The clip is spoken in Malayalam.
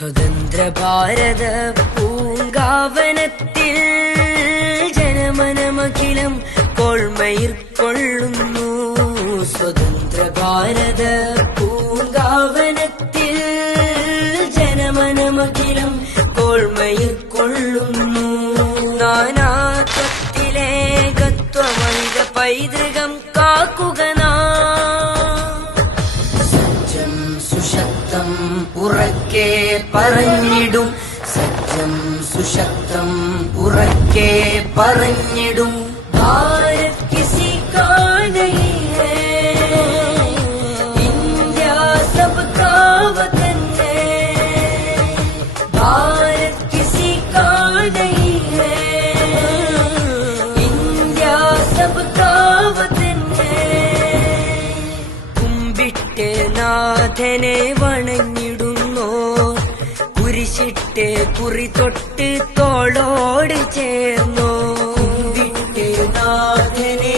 സ്വതന്ത്ര ഭാരത പൂങ്കാവനത്തിൽ ജനമനമഖിലം കോൾമയിർ കൊള്ളുന്നു. സ്വതന്ത്ര ഭാരത പൂങ്കാവനത്തിൽ ജനമനമഖിലം കോൾമയിർ കൊള്ളുന്നു. നാനാത്വത്തിലേകത്വമൈക പൈതൃകം കാക്കുക സജ്ജം സുശക്തം ഉറക്കെ പറഞ്ഞിടും. സജ്ജം സുശക്തം ഉറക്കെ പറഞ്ഞിടും. ഭാരത് കിസി കാ നഹീ ഹൈ, ഇന്ത്യ സബ്കാ വതൻ ഹൈ. ഭാരത് കിസി കാ നഹീ ഹൈ, ഇന്ത്യ സബ്കാ വതൻ ഹൈ. കുമ്പിട്ട് നാഥനെ വണങ്ങിടുന്നോ, കുരിശിട്ട് കുറി തൊട്ട് തോളോട് ചേർന്നോ. കുമ്പിട്ട് നാഥനെ